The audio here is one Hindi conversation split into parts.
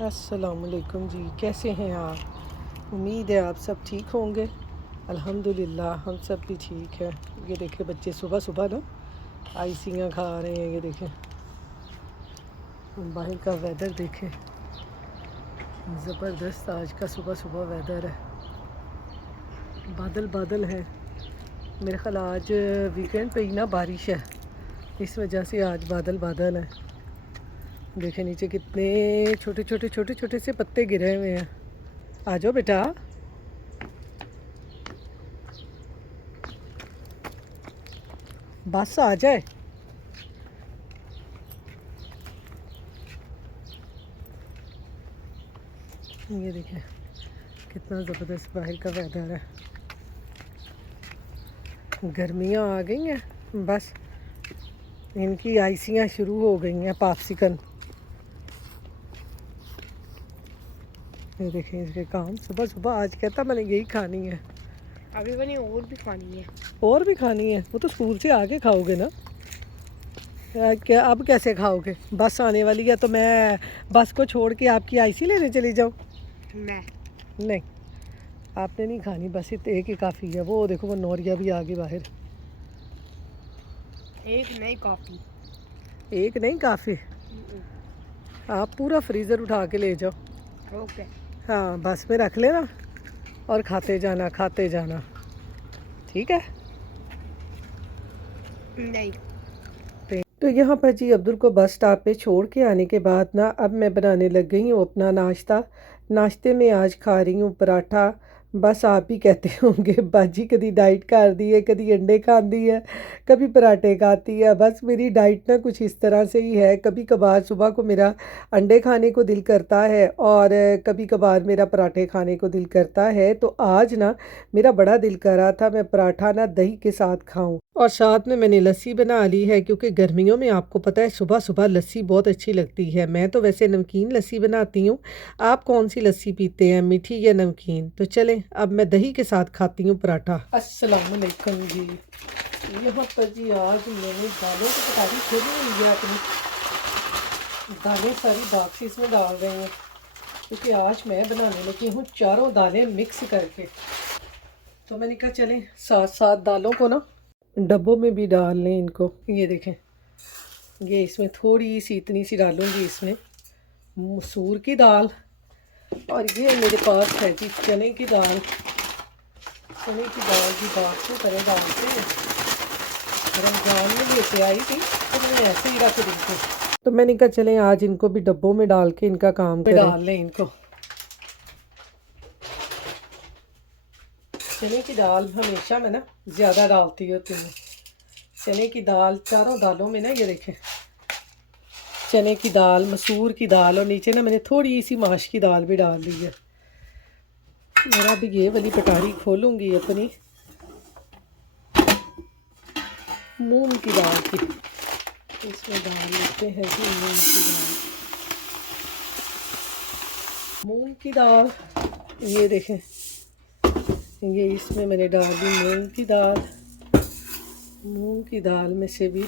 अस्सलामुअलैकुम जी, कैसे हैं आप? उम्मीद है आप सब ठीक होंगे। अल्हम्दुलिल्लाह हम सब भी ठीक है। ये देखें बच्चे सुबह सुबह ना आइसियाँ खा रहे हैं। ये देखें बाहर का वेदर देखें, ज़बरदस्त आज का सुबह सुबह वेदर है। बादल बादल है। मेरे ख्याल आज वीकेंड पे ही ना बारिश है, इस वजह से आज बादल बादल है। देखें नीचे कितने छोटे छोटे छोटे छोटे से पत्ते गिरे हुए हैं। आ जाओ बेटा, बस आ जाए। ये देखें कितना ज़बरदस्त बाहर का वेदर है। गर्मियाँ आ गई हैं, बस इनकी आइसियाँ शुरू हो गई हैं, पापसिकन। ये देखें इसके काम सुबह सुबह। आज कहता मैंने यही खानी है। अभी मैंने और भी खानी है। और भी खानी है? वो तो स्कूल से आके खाओगे ना। क्या अब कैसे खाओगे? बस आने वाली है तो मैं बस को छोड़ के आपकी आइसी लेने चली जाऊँ? नहीं, आपने नहीं खानी, बस एक ही काफ़ी है। वो देखो वो नौरिया भी आ गई बाहर। एक नहीं काफ़ी। एक नहीं काफ़ी? आप पूरा फ्रीज़र उठा के ले जाओ। ओके। हाँ बस में रख लेना और खाते जाना, ठीक है? नहीं। तो यहाँ पर जी अब्दुल को बस स्टॉप पे छोड़ के आने के बाद ना अब मैं बनाने लग गई हूँ अपना नाश्ता। नाश्ते में आज खा रही हूँ पराठा। बस आप ही कहते होंगे बाजी कभी डाइट कर दी है, कभी अंडे खाती है, कभी पराठे खाती है। बस मेरी डाइट ना कुछ इस तरह से ही है। कभी कभार सुबह को मेरा अंडे खाने को दिल करता है और कभी कभार मेरा पराठे खाने को दिल करता है। तो आज ना मेरा बड़ा दिल कर रहा था मैं पराठा ना दही के साथ खाऊं, और साथ में मैंने लस्सी बना ली है, क्योंकि गर्मियों में आपको पता है सुबह सुबह लस्सी बहुत अच्छी लगती है। मैं तो वैसे नमकीन लस्सी बनाती हूँ। आप कौन सी लस्सी पीते हैं, मीठी या नमकीन? तो चलें अब मैं दही के साथ खाती हूँ पराठा। अस्सलाम वालेकुम जी। यहाँ पर जी आज मैंने दालों की कटाई खोली हुई है अपनी। दालें सारी बॉक्सेस में डाल रही हैं, क्योंकि आज मैं बनाने लगी हूँ चारों दालें मिक्स करके। तो मैंने कहा चलें साथ साथ दालों को ना डब्बों में भी डाल लें इनको। ये देखें, ये इसमें थोड़ी सी इतनी सी डालूंगी इसमें मसूर की दाल, और ये मेरे पास है जी चने की दाल। चने की दाल की बात से तरह डालते हैं। रमजान में लेके आई थी तो मैंने ऐसे ही रख दी थी। तो मैंने कहा चलें आज इनको भी डब्बों में डाल के इनका काम करें। डाल लें इनको। चने की दाल हमेशा मैं ना ज़्यादा डालती होती हूँ। चने की दाल चारों दालों में ना, ये देखें चने की दाल, मसूर की दाल, और नीचे ना मैंने थोड़ी सी माश की दाल भी डाल दी है। मेरा भी ये वाली पटारी खोलूँगी अपनी मूंग की दाल की। इसमें डाल लेते हैं जी मूंग की दाल। मूंग की दाल ये देखें, ये इसमें मैंने डाल दी मूंग की दाल। मूंग की दाल में से भी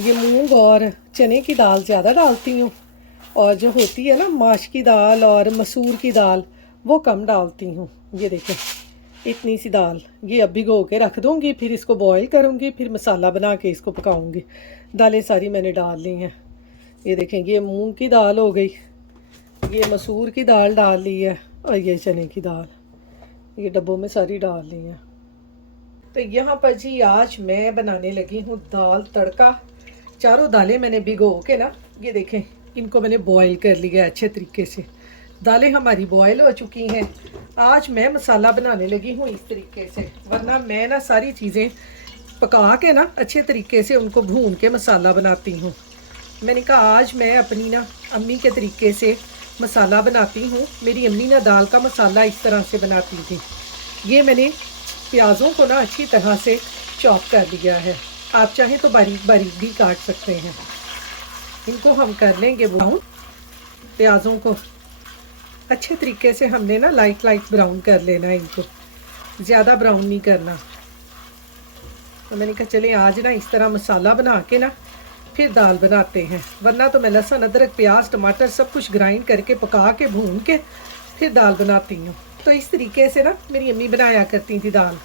ये मूंग और चने की दाल ज़्यादा डालती हूँ, और जो होती है ना माश की दाल और मसूर की दाल वो कम डालती हूँ। ये देखें इतनी सी दाल, ये अब भिगो के रख दूँगी, फिर इसको बॉईल करूँगी, फिर मसाला बना के इसको पकाऊँगी। दालें सारी मैंने डाल ली हैं। ये देखें ये मूंग की दाल हो गई, ये मसूर की दाल डाल ली है, और ये चने की दाल ये डब्बों में सारी डाल ली है। तो यहाँ पर जी आज मैं बनाने लगी हूँ दाल तड़का। चारों दालें मैंने भिगो के ना, ये देखें इनको मैंने बॉईल कर लिया है अच्छे तरीके से। दालें हमारी बॉईल हो चुकी हैं। आज मैं मसाला बनाने लगी हूँ इस तरीके से, वरना मैं ना सारी चीज़ें पका के ना अच्छे तरीके से उनको भून के मसाला बनाती हूँ। मैंने कहा आज मैं अपनी ना अम्मी के तरीके से मसाला बनाती हूँ। मेरी अम्मी ना दाल का मसाला इस तरह से बनाती थी। ये मैंने प्याज़ों को ना अच्छी तरह से चॉप कर लिया है। आप चाहें तो बारीक बारीक भी काट सकते हैं। इनको हम कर लेंगे ब्राउन। प्याज़ों को अच्छे तरीके से हमने ना लाइट लाइट ब्राउन कर लेना है, इनको ज़्यादा ब्राउन नहीं करना। तो मैंने कहा चले आज ना इस तरह मसाला बना के ना फिर दाल बनाते हैं, वरना तो मैं लहसुन अदरक प्याज टमाटर सब कुछ ग्राइंड करके पका के भून के फिर दाल बनाती हूँ। तो इस तरीके से ना मेरी अम्मी बनाया करती थी दाल।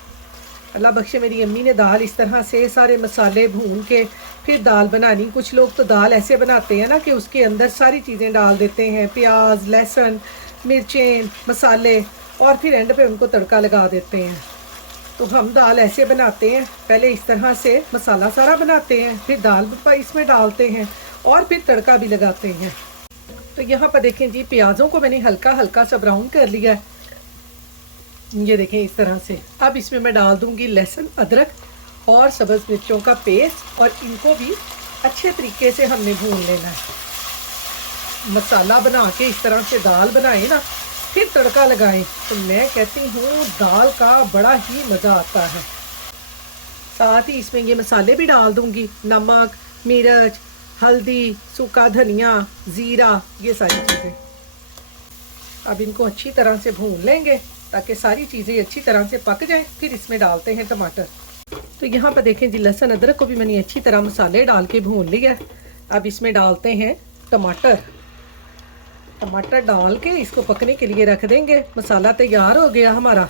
अल्लाह बख्शे मेरी अम्मी ने दाल इस तरह से सारे मसाले भून के फिर दाल बनानी। कुछ लोग तो दाल ऐसे बनाते हैं ना कि उसके अंदर सारी चीज़ें डाल देते हैं, प्याज लहसुन मिर्चें मसाले, और फिर एंड पे उनको तड़का लगा देते हैं। तो हम दाल ऐसे बनाते हैं, पहले इस तरह से मसाला सारा बनाते हैं, फिर दाल इसमें डालते हैं और फिर तड़का भी लगाते हैं। तो यहाँ पर देखें जी, प्याज़ों को मैंने हल्का हल्का सा ब्राउन कर लिया है, ये देखें इस तरह से। अब इसमें मैं डाल दूँगी लहसुन अदरक और सब्ज़ मिर्चों का पेस्ट, और इनको भी अच्छे तरीके से हमने भून लेना है। मसाला बना के इस तरह से दाल बनाए ना, फिर तड़का लगाएं, तो मैं कहती हूँ दाल का बड़ा ही मज़ा आता है। साथ ही इसमें ये मसाले भी डाल दूँगी, नमक मिर्च हल्दी सूखा धनिया ज़ीरा, ये सारी चीज़ें। अब इनको अच्छी तरह से भून लेंगे ताकि सारी चीज़ें अच्छी तरह से पक जाएं। फिर इसमें डालते हैं टमाटर। तो यहाँ पर देखें जी, लहसुन अदरक को भी मैंने अच्छी तरह मसाले डाल के भून लिया। अब इसमें डालते हैं टमाटर। टमाटर डाल के इसको पकने के लिए रख देंगे। मसाला तैयार हो गया हमारा,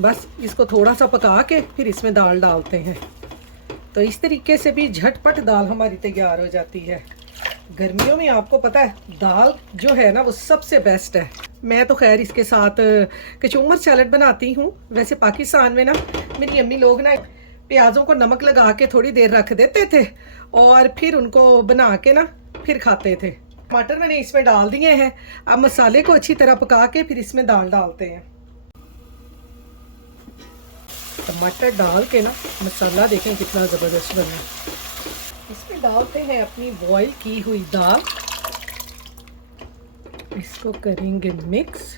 बस इसको थोड़ा सा पका के फिर इसमें दाल डालते हैं। तो इस तरीके से भी झटपट दाल हमारी तैयार हो जाती है। गर्मियों में आपको पता है दाल जो है ना वो सबसे बेस्ट है। मैं तो खैर इसके साथ कचूमर सैलड बनाती हूँ। वैसे पाकिस्तान में ना मेरी अम्मी लोग ना प्याज़ों को नमक लगा के थोड़ी देर रख देते थे और फिर उनको बना के ना फिर खाते थे। टमाटर मैंने इसमें डाल दिए हैं। अब मसाले को अच्छी तरह पका के फिर इसमें दाल डालते हैं। टमाटर डाल के ना मसाला देखें कितना ज़बरदस्त बना है। इसमें डालते हैं अपनी बॉईल की हुई दाल, इसको करेंगे मिक्स।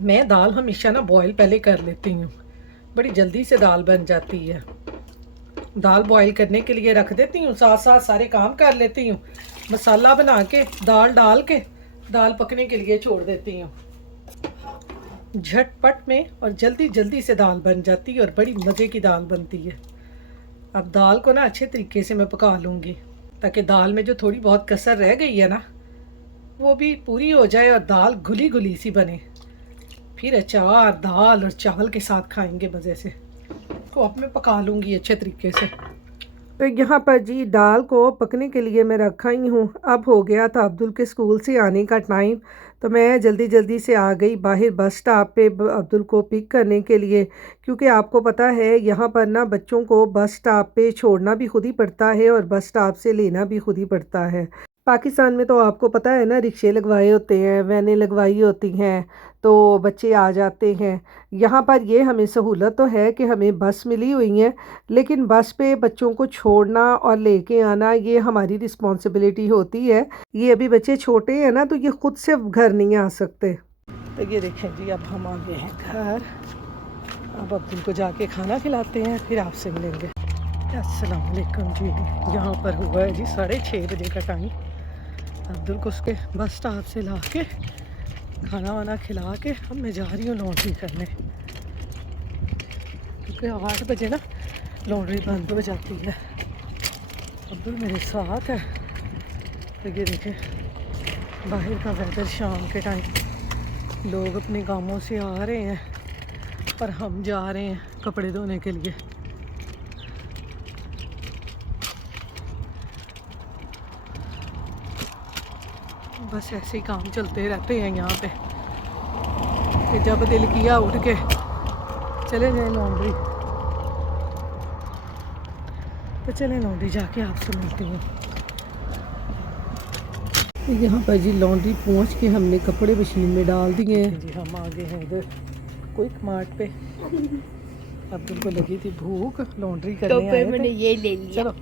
मैं दाल हमेशा ना बॉईल पहले कर लेती हूँ, बड़ी जल्दी से दाल बन जाती है। दाल बॉईल करने के लिए रख देती हूँ, साथ साथ सारे काम कर लेती हूँ। मसाला बना के दाल डाल के दाल पकने के लिए छोड़ देती हूँ। झटपट में और जल्दी जल्दी से दाल बन जाती है और बड़ी मज़े की दाल बनती है। अब दाल को ना अच्छे तरीके से मैं पका लूँगी ताकि दाल में जो थोड़ी बहुत कसर रह गई है ना वो भी पूरी हो जाए और दाल घुली घुली सी बने। फिर अचार दाल और चावल के साथ खाएंगे मज़े से। तो अब मैं पका लूँगी अच्छे तरीके से। तो यहाँ पर जी दाल को पकने के लिए मैं रखा ही हूँ। अब हो गया था अब्दुल के स्कूल से आने का टाइम, तो मैं जल्दी जल्दी से आ गई बाहर बस स्टॉप पे अब्दुल को पिक करने के लिए, क्योंकि आपको पता है यहाँ पर ना बच्चों को बस स्टॉप पे छोड़ना भी खुद ही पड़ता है और बस स्टॉप से लेना भी खुद ही पड़ता है। पाकिस्तान में तो आपको पता है ना, रिक्शे लगवाए होते हैं, वैनें लगवाई होती हैं, तो बच्चे आ जाते हैं। यहाँ पर ये हमें सहूलत तो है कि हमें बस मिली हुई है, लेकिन बस पे बच्चों को छोड़ना और लेके आना ये हमारी रिस्पॉन्सिबिलिटी होती है। ये अभी बच्चे छोटे हैं ना, तो ये खुद से घर नहीं आ सकते। तो ये देखें जी, अब हम आ गए हैं घर। अब अब्दुल को जाके खाना खिलाते हैं, फिर आपसे मिलेंगे। अस्सलाम वालेकुम जी। यहाँ पर हुआ है जी 6:30 बजे का टाइम। अब्दुल को उसके बस स्टॉप से ला के खाना वाना खिला के अब मैं जा रही हूँ लॉन्ड्री करने, क्योंकि 8 बजे ना लॉन्ड्री बंद हो जाती है। अब्दुल मेरे साथ है। तो ये देखें बाहर का वेदर, शाम के टाइम लोग अपने कामों से आ रहे हैं और हम जा रहे हैं कपड़े धोने के लिए। बस ऐसे ही काम चलते रहते हैं यहाँ पे कि जब दिल किया उठ के चले गए लॉन्ड्री। तो चले लॉन्ड्री जाके आपसे मिलती हूँ। यहाँ पर जी लॉन्ड्री पहुँच के हमने कपड़े मशीन में डाल दिए हैं जी। हम आ गए हैं इधर क्विक मार्ट पे। अब्दुल को लगी थी भूख, लॉन्ड्री करने तो आए मैंने थे। ये ले लिया। चलो।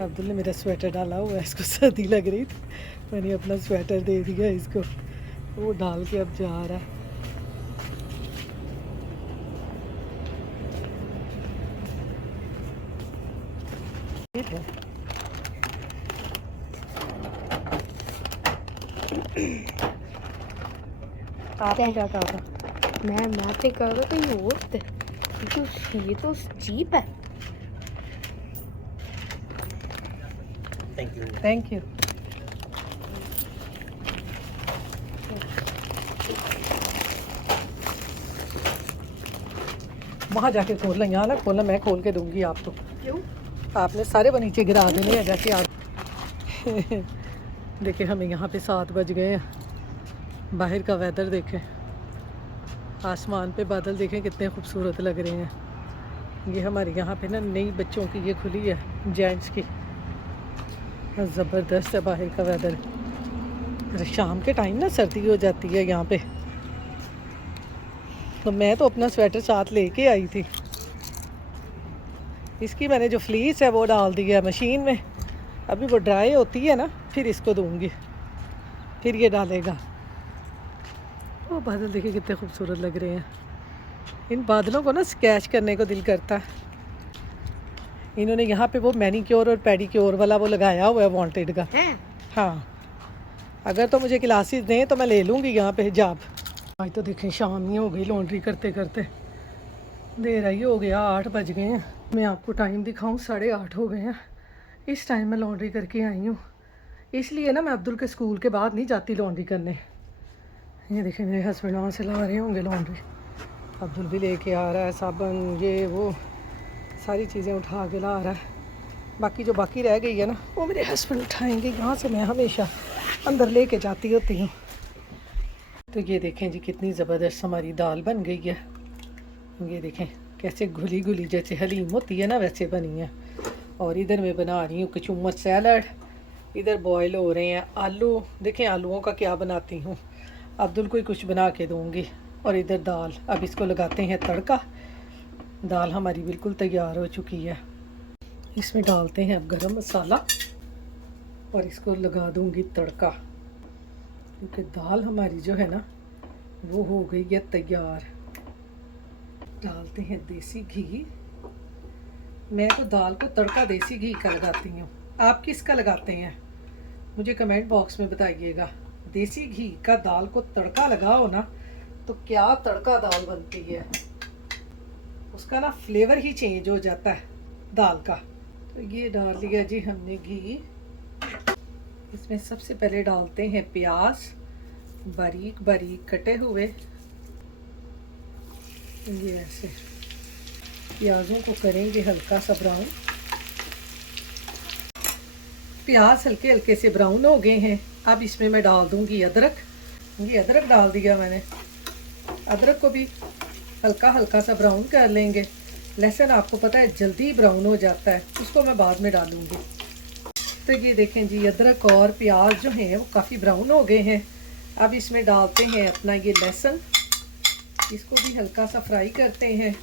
अब्दुल ने मेरा स्वेटर डाला हुआ है, इसको सर्दी लग रही थी, मैंने अपना स्वेटर दे दिया इसको, वो डाल के अब जा रहा है। आपने क्या कहा था? मैं तो कर रहा कहीं और थे, ये तो जीप है। Thank you. Thank you. वहाँ जाके खोलना, यहाँ ना खोलना, मैं खोल के दूंगी आपको। क्यों? आपने सारे वो नीचे गिरा देने हैं जैसे आप। देखिए हमें यहाँ पे 7 बज गए हैं। बाहर का वेदर देखें, आसमान पे बादल देखें कितने खूबसूरत लग रहे हैं। ये हमारे यहाँ पे ना नई बच्चों की ये खुली है, जेंट्स की। ज़बरदस्त है बाहर का वेदर। अरे शाम के टाइम ना सर्दी हो जाती है यहाँ पे, तो मैं तो अपना स्वेटर साथ लेके आई थी। इसकी मैंने जो फ्लीस है वो डाल दी है मशीन में, अभी वो ड्राई होती है ना फिर इसको दूंगी, फिर ये डालेगा। वो बादल देखिए कितने खूबसूरत लग रहे हैं। इन बादलों को ना स्केच करने को दिल करता है। इन्होंने यहाँ पे वो मैनीक्योर और पेडिक्योर वाला वो लगाया हुआ है वांटेड का। है? हाँ, अगर तो मुझे क्लासेस दें तो मैं ले लूँगी यहाँ पे हिजाब। आज तो देखें शाम ही हो गई लॉन्ड्री करते करते, देर ही हो गया, 8 बज गए हैं। मैं आपको टाइम दिखाऊं, 8:30 हो गए हैं। इस टाइम मैं लॉन्ड्री करके आई हूँ, इसलिए ना मैं अब्दुल के स्कूल के बाद नहीं जाती लॉन्ड्री करने। ये देखें मेरे हस्बैंड वहाँ से ला रहे होंगे लॉन्ड्री, अब्दुल भी लेके आ रहा है साबुन, ये वो सारी चीज़ें उठा के ला रहा है। बाकी जो बाकी रह गई है ना वो मेरे हस्बैंड उठाएंगे, यहाँ से मैं हमेशा अंदर लेके जाती होती हूँ। तो ये देखें जी कितनी ज़बरदस्त हमारी दाल बन गई है। ये देखें कैसे घुली घुली जैसे हलीम होती है ना वैसे बनी है। और इधर मैं बना रही हूँ कचूमर सैलड, इधर बॉयल हो रहे हैं आलू। देखें आलूओं का क्या बनाती हूँ, अब्दुल को ही कुछ बना के दूँगी। और इधर दाल, अब इसको लगाते हैं तड़का। दाल हमारी बिल्कुल तैयार हो चुकी है, इसमें डालते हैं अब गरम मसाला और इसको लगा दूँगी तड़का, क्योंकि दाल हमारी जो है ना वो हो गई है तैयार। डालते हैं देसी घी। मैं तो दाल को तड़का देसी घी का लगाती हूँ, आप किसका लगाते हैं मुझे कमेंट बॉक्स में बताइएगा। देसी घी का दाल को तड़का लगाओ ना तो क्या तड़का दाल बनती है, उसका ना फ्लेवर ही चेंज हो जाता है दाल का। तो ये डाल लिया जी हमने घी। इसमें सबसे पहले डालते हैं प्याज, बारीक बारीक कटे हुए। ये ऐसे प्याज़ों को करेंगे हल्का सा ब्राउन। प्याज हल्के हल्के से ब्राउन हो गए हैं। अब इसमें मैं डाल दूंगी अदरक। ये अदरक डाल दिया मैंने, अदरक को भी हल्का हल्का सा ब्राउन कर लेंगे। लहसुन आपको पता है जल्दी ब्राउन हो जाता है, उसको मैं बाद में डालूंगी। तो ये देखें जी अदरक और प्याज जो हैं वो काफ़ी ब्राउन हो गए हैं। अब इसमें डालते हैं अपना ये लहसुन, इसको भी हल्का सा फ्राई करते हैं।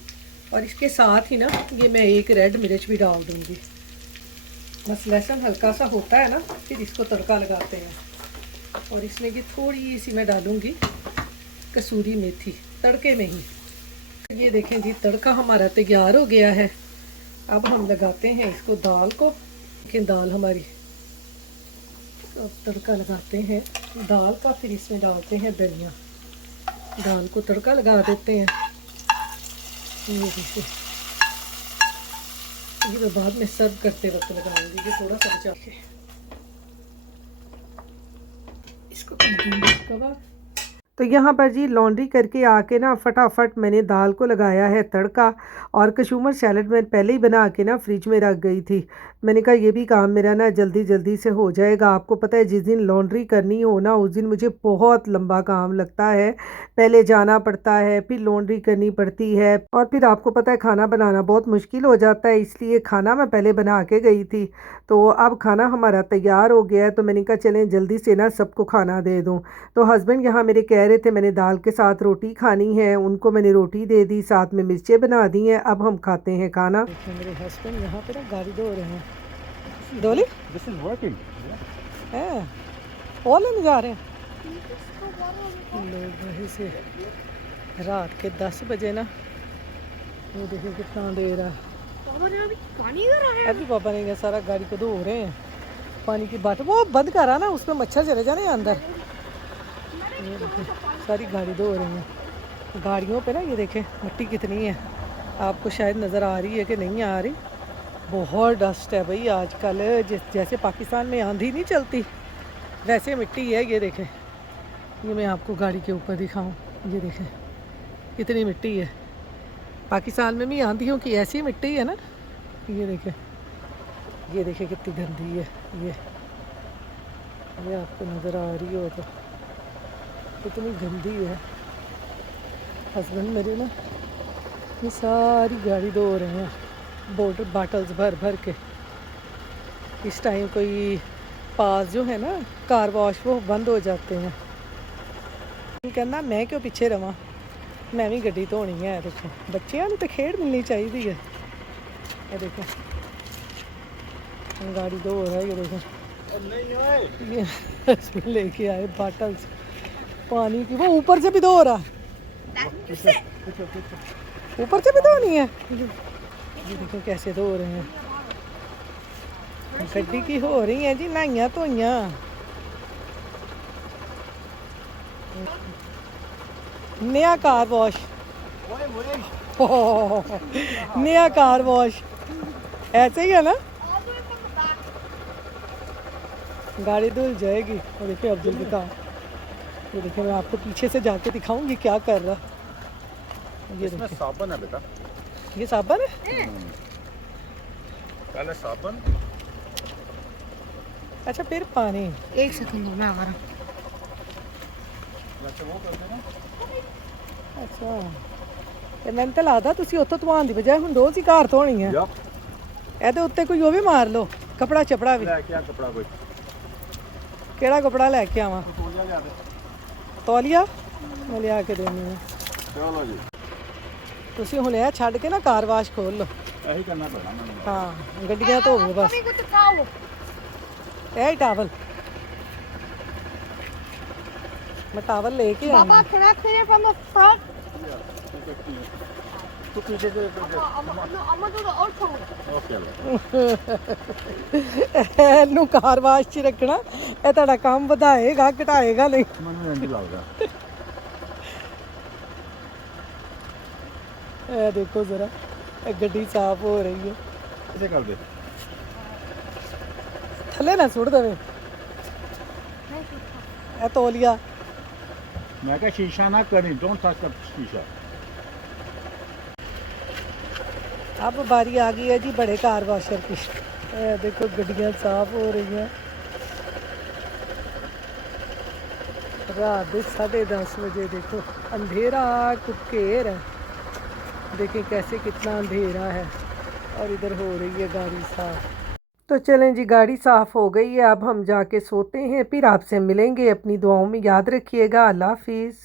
और इसके साथ ही ना ये मैं एक रेड मिर्च भी डाल दूंगी। बस लहसुन हल्का सा होता है ना फिर इसको तड़का लगाते हैं। और इसमें ये थोड़ी सी मैं डालूंगी कसूरी मेथी तड़के में ही। ये देखें जी तड़का हमारा तैयार हो गया है। अब हम लगाते हैं इसको दाल को। लेकिन दाल हमारी, तो अब तड़का लगाते हैं दाल का, फिर इसमें डालते हैं धनिया। दाल को तड़का लगा देते हैं। ये देखिए ये मैं बाद में सर्व करते वक्त लगाऊंगी, ये थोड़ा सा बचा के इसको कवर। तो यहाँ पर जी लॉन्ड्री करके आके ना फटाफट मैंने दाल को लगाया है तड़का। और कचूमर सैलड मैं पहले ही बना के ना फ्रिज में रख गई थी। मैंने कहा ये भी काम मेरा ना जल्दी जल्दी से हो जाएगा। आपको पता है जिस दिन लॉन्ड्री करनी हो ना उस दिन मुझे बहुत लंबा काम लगता है। पहले जाना पड़ता है, फिर लॉन्ड्री करनी पड़ती है, और फिर आपको पता है खाना बनाना बहुत मुश्किल हो जाता है। इसलिए खाना मैं पहले बना के गई थी। तो अब खाना हमारा तैयार हो गया है, तो मैंने कहा चलें जल्दी से ना सबको खाना दे दूँ। तो हस्बैंड यहाँ मेरे कह रहे थे मैंने दाल के साथ रोटी खानी है, उनको मैंने रोटी दे दी, साथ में मिर्चें बना दी हैं। अब हम खाते हैं खाना। देखिए मेरे हस्बैंड यहाँ पे ना गाड़ी धो रहे हैं। डोली दिस इज वर्किंग है, ओले में जा रहे हैं लोग वहीं से। रात के 10 बजे ना, ये देखिए कितना देर है। पापा ने अभी पानी कर रहा है। अभी पापा ने क्या सारा गाड़ी को धो रहे हैं। पानी की बात वो बंद करा ना, उसमें मच्छर चले जाने अंदर। ये देखिए सारी गाड़ी धो रही हैं। गाड़ियों पे ना ये देखें मिट्टी कितनी है, आपको शायद नज़र आ रही है कि नहीं आ रही। बहुत डस्ट है भाई आजकल। जैसे पाकिस्तान में आंधी नहीं चलती वैसे मिट्टी है। ये देखें, ये मैं आपको गाड़ी के ऊपर दिखाऊं। ये देखें कितनी मिट्टी है। पाकिस्तान में भी आंधियों की ऐसी मिट्टी है ना। ये देखें, ये देखें कितनी गंदी है। ये आपको नज़र आ रही हो तो कितनी गंदी है। हस्बैंड मेरे ना ये सारी गाड़ी धो रहे हैं बोतल बाटल्स भर भर के। इस टाइम कोई पास जो है ना कार वॉश वो बंद हो जाते हैं। कहना मैं क्यों पीछे रवां, मैं भी गड्डी धोनी है। देखो बच्चियां नूं तो खेड मिलनी चाहिए है। ये देखो गाड़ी धो रहा है। ये देखो ये हस्बैंड लेके आए बाटल्स पानी की। वो ऊपर से भी धो रहा, ऊपर से भी धोनी है। ये देखो कैसे धो रहे हैं। गड्डी की हो रही है जी नहाइयां धोइयां। नया कार वॉश, नया कार वॉश ऐसे ही है ना। गाड़ी धुल जाएगी। और देखिए अब्दुल भी कहा, ये देखिए मैं आपको पीछे से जाके दिखाऊंगी क्या कर रहा। ये इसमें देखिए साबुन है बेटा। ये साबुन है। पहले साबुन, अच्छा फिर पानी। एक सेकंड मैं आ रहा हूँ। अच्छा वो कर देना। अच्छा ਤੇ ਮੈਨੂੰ ਤਾਂ ਲੱਗਦਾ ਤੁਸੀਂ ਉੱਥੋਂ ਧਵਾਉਣ ਦੀ ਬਜਾਏ ਹੁਣ ਰੋਜ਼ ਹੀ ਘਰ ਧੋਣੀ ਹੈ। ਇਹਦੇ ਉੱਤੇ ਕੋਈ ਉਹ ਵੀ ਮਾਰ ਲਓ ਕਪੜਾ ਚਪੜਾ ਵੀ। ਲੈ ਕੇ ਆ ਕਪੜਾ ਕੋਈ। ਕਿਹੜਾ ਕਪੜਾ ਲੈ ਕੇ ਆਵਾਂ? ਤੋਲੀਆ ਲਿਆ ਦੇ। ਤੌਲੀਆ ਮੈਂ ਲਿਆ ਕੇ ਦੇਣੀ ਹੈ। ਚਲੋ ਜੀ ਤੁਸੀਂ ਹੁਣ ਇਹ ਛੱਡ ਕੇ ਨਾ ਕਾਰ ਵਾਸ਼ ਖੋਲ ਲਓ। ਇਹੀ ਕਰਨਾ ਪੈਣਾ ਮੈਨੂੰ। ਹਾਂ ਗੱਡੀਆਂ ਧੋਵੋ ਬਸ। Kami ko to tao. ਇਹ ਹੀ ਟਾਵਲ ਮੈਂ ਟਾਵਲ ਲੈ ਕੇ Papa, I. can I clean it from the front? ਤੂੰ ਪੀछे से I'm gonna do the ultra one. Okay ਇਹਨੂੰ ਕਾਰ ਵਾਸ਼ 'ਚ ਰੱਖਣਾ ਇਹ ਤੁਹਾਡਾ ਕੰਮ ਵਧਾਏਗਾ ਘਟਾਏਗਾ ਨਹੀਂ। ਮੈਨੂੰ ਇੰਜ ਲੱਗਦਾ। ਇਹ ਦੇਖੋ ਜ਼ਰਾ ਇਹ ਗੱਡੀ ਸਾਫ਼ ਹੋ ਰਹੀ ਹੈ। ਇਸੇ ਕਰ ਦੇ। ਥੱਲੇ ਨਾ ਸੁੱਟ ਦੇਵੇ ਇਹ ਤੌਲੀਆ। ਮੈਂ ਕਿਹਾ ਸ਼ੀਸ਼ਾ ਨਾ ਕਰੀ, ਡੋਂਟ ਟੱਚ ਦ ਸ਼ੀਸ਼ਾ। अब बारी आ गई है जी बड़े कार वाशर की। देखो गड्डियाँ साफ हो रही हैं। रात 10:30 बजे देखो अंधेरा कुकेर है। देखें कैसे कितना अंधेरा है और इधर हो रही है गाड़ी साफ। तो चलें जी गाड़ी साफ़ हो गई है अब हम जाके सोते हैं। फिर आपसे मिलेंगे। अपनी दुआओं में याद रखिएगा। अल्लाह हाफिज़।